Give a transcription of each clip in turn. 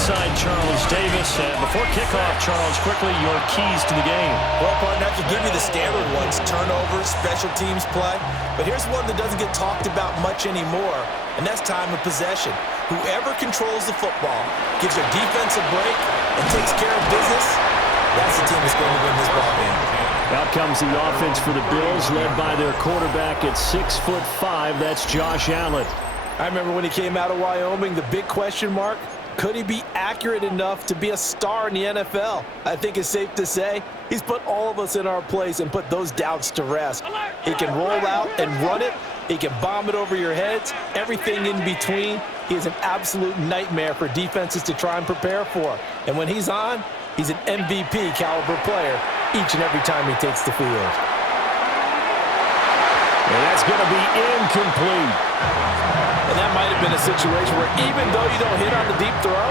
alongside Charles Davis. Before kickoff, Charles, quickly your keys to the game. Well, partner, I could give you the standard ones, turnovers, special teams play. But here's one that doesn't get talked about much anymore, and that's time of possession. Whoever controls the football, gives their defense a break, and takes care of business, that's the team that's going to win this ball game. Out comes the offense for the Bills, led by their quarterback at 6'5". That's Josh Allen. I remember when he came out of Wyoming, the big question mark, could he be accurate enough to be a star in the NFL? I think it's safe to say he's put all of us in our place and put those doubts to rest. He can roll out and run it. He can bomb it over your heads. Everything in between. He is an absolute nightmare for defenses to try and prepare for. And when he's on, he's an MVP caliber player each and every time he takes the field. And that's going to be incomplete. And that might have been a situation where even though you don't hit on the deep throw,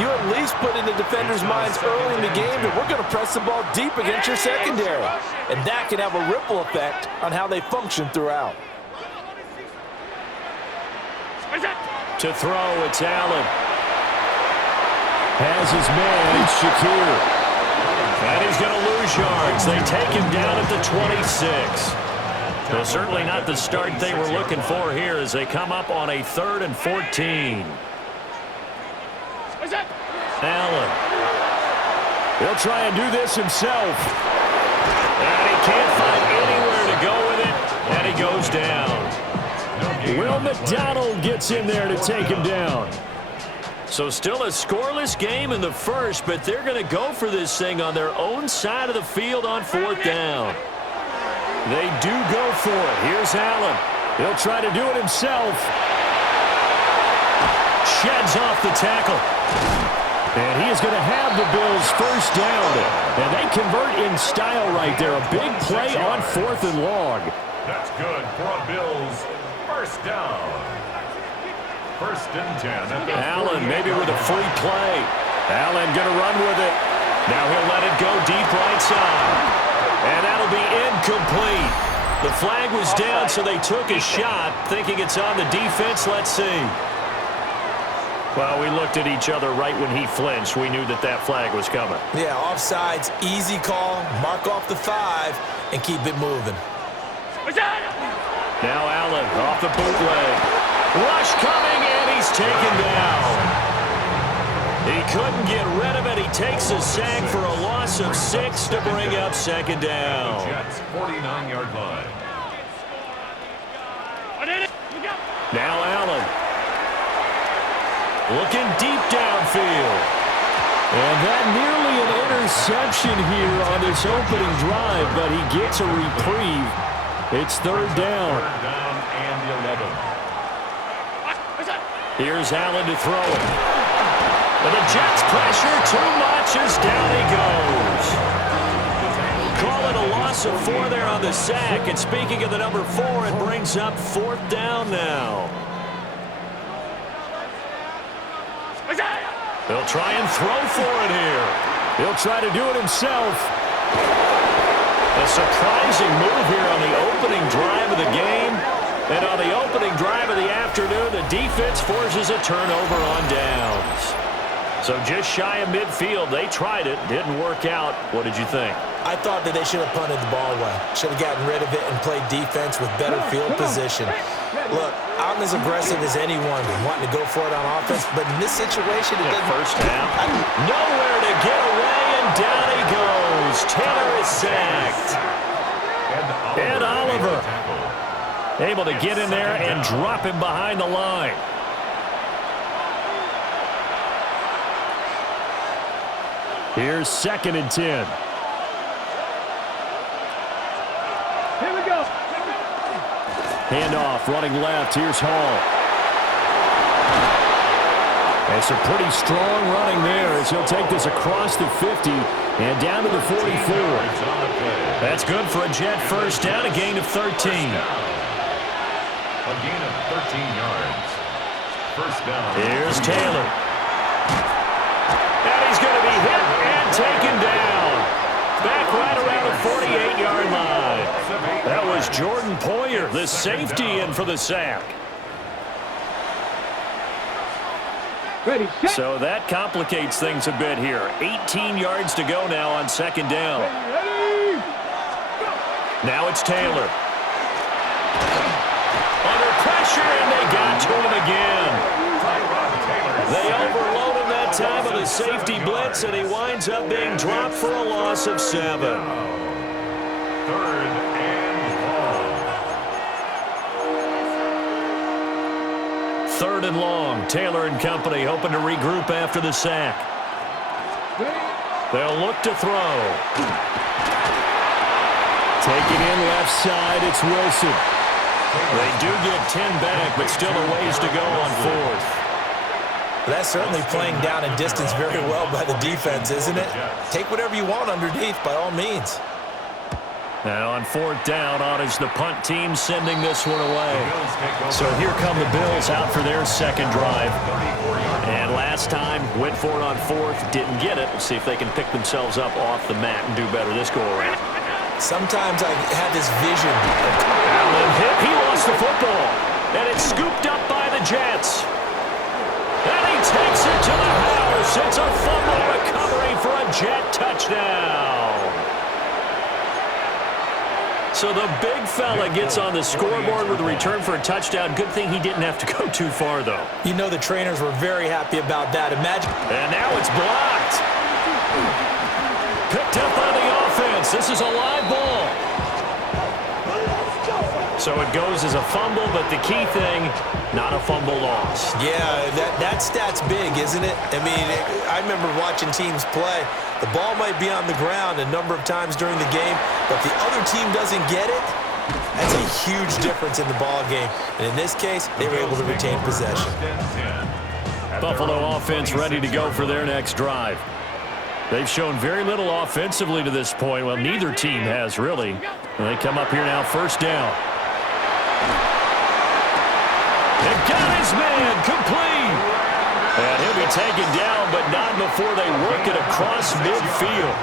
you at least put in the defender's minds early in the game that we're going to press the ball deep against your secondary. And that can have a ripple effect on how they function throughout. To throw, it's Allen. Has his man, it's Shakir. And he's going to lose yards. They take him down at the 26. Well, certainly not the start they were looking for here as they come up on a 3rd and 14. Allen. He'll try and do this himself. And he can't find anywhere to go with it. And he goes down. Will McDonald gets in there to take him down. So still a scoreless game in the first, but they're going to go for this thing on their own side of the field on 4th down. They do go for it. Here's Allen. He'll try to do it himself. Sheds off the tackle. And he is going to have the Bills first down. And they convert in style right there. A big play on 4th and long. That's good for a Bills first down. 1st and 10. Allen maybe with a free play. Allen going to run with it. Now he'll let it go deep right side. And that'll be incomplete. The flag was down, so they took a shot, thinking it's on the defense. Let's see. Well, we looked at each other right when he flinched. We knew that that flag was coming. Yeah, offsides, easy call. Mark off the 5 and keep it moving. Now Allen off the bootleg. Rush coming, and he's taken down. He couldn't get rid of it. He takes a sack for a loss of 6 to bring up 2nd down. Jets 49-yard line. Now Allen. Looking deep downfield. And that nearly an interception here on this opening drive, but he gets a reprieve. It's 3rd down. 3rd down and 11. Here's Allen to throw it. But the Jets pressure too much as down he goes. Call it a loss of 4 there on the sack. And speaking of the number 4, it brings up 4th down now. He'll try and throw for it here. He'll try to do it himself. A surprising move here on the opening drive of the game. And on the opening drive of the afternoon, the defense forces a turnover on downs. So just shy of midfield. They tried it. Didn't work out. What did you think? I thought that they should have punted the ball away. Should have gotten rid of it and played defense with better field position. Look, I'm as aggressive as anyone wanting to go for it on offense, but in this situation, it doesn't. First down. Nowhere to get away, and down he goes. Taylor is sacked. And Oliver able to get in there and drop him behind the line. Here's 2nd and 10. Here we go. Handoff, running left. Here's Hall. And some pretty strong running there as he'll take this across the 50 and down to the 44. That's good for a Jet first down, a gain of 13. A gain of 13 yards. First down. Here's Taylor. And he's going to be hit and taken down. Back right around the 48-yard line. That was Jordan Poyer, the safety, in for the sack. Ready, set. So that complicates things a bit here. 18 yards to go now on second down. Ready, go. Now it's Taylor. Under pressure, and they got to him again. They overload him that time with a safety blitz, and he winds up being dropped for a loss of 7. Third and long. Third and long. Taylor and company hoping to regroup after the sack. They'll look to throw. Taking in left side, it's Wilson. They do get 10 back, but still a ways to go on fourth. That's certainly playing down and distance very well by the defense, isn't it? Take whatever you want underneath, by all means. Now on fourth down, on is the punt team sending this one away. So here come the Bills out for their second drive. And last time, went for it on fourth, didn't get it. See if they can pick themselves up off the mat and do better this go-around. Sometimes I have this vision. Allen hit, he lost the football. And it's scooped up by the Jets. And he takes it to the house. It's a fumble recovery for a Jet touchdown. So the big fella gets on the scoreboard with a return for a touchdown. Good thing he didn't have to go too far, though. You know the trainers were very happy about that. Imagine. And now it's blocked. Picked up by the offense. This is a live ball. So it goes as a fumble, but the key thing, not a fumble loss. Yeah, that stat's big, isn't it? I mean, I remember watching teams play. The ball might be on the ground a number of times during the game, but if the other team doesn't get it, that's a huge difference in the ball game. And in this case, they were able to retain possession. Buffalo offense ready to go for their next drive. They've shown very little offensively to this point. Well, neither team has really. And they come up here now, first down. They got his man complete. And he'll be taken down, but not before they work it across midfield.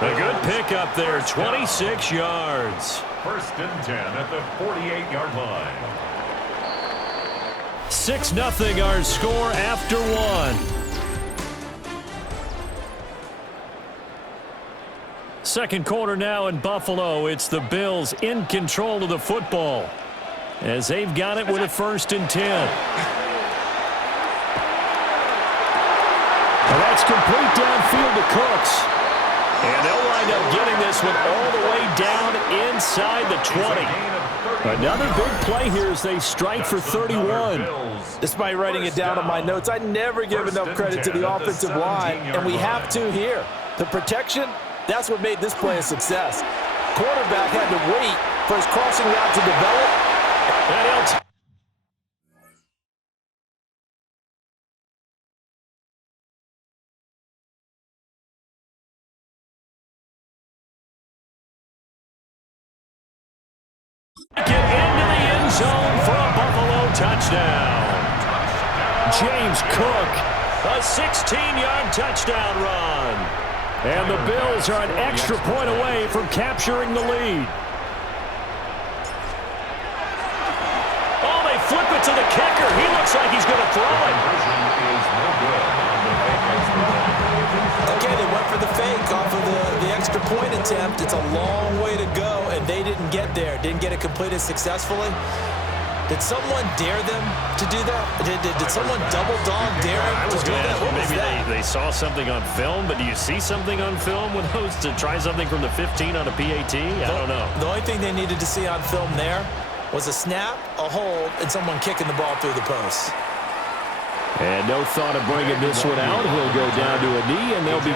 A good pickup there, 26 yards. First and 10 at the 48-yard line. 6-0 our score after one. Second quarter now in Buffalo. It's the Bills in control of the football as they've got it with a first and 10. Well, that's complete downfield to Cooks. And they'll wind up getting this one all the way down inside the 20. Another big play here as they strike for 31. Despite writing it down on my notes, I never give enough credit to the offensive line, and we have to here. The protection, that's what made this play a success. Quarterback had to wait for his crossing route to develop. And he'll get into the end zone for a Buffalo touchdown. James Cook, a 16-yard touchdown run. And the Bills are an extra point away from capturing the lead. Oh, they flip it to the kicker. He looks like he's going to throw it. Okay, they went for the fake off of the extra point attempt. It's a long way to go, and they didn't get there. Didn't get it completed successfully. Did someone dare them to do that? Did someone double dog dare them to do that? What was Maybe that? they saw something on film, but do you see something on film with those to try something from the 15 on a PAT? I don't know. The only thing they needed to see on film there was a snap, a hold, and someone kicking the ball through the post. And no thought of bringing this one out. He'll go down to a knee, and they'll be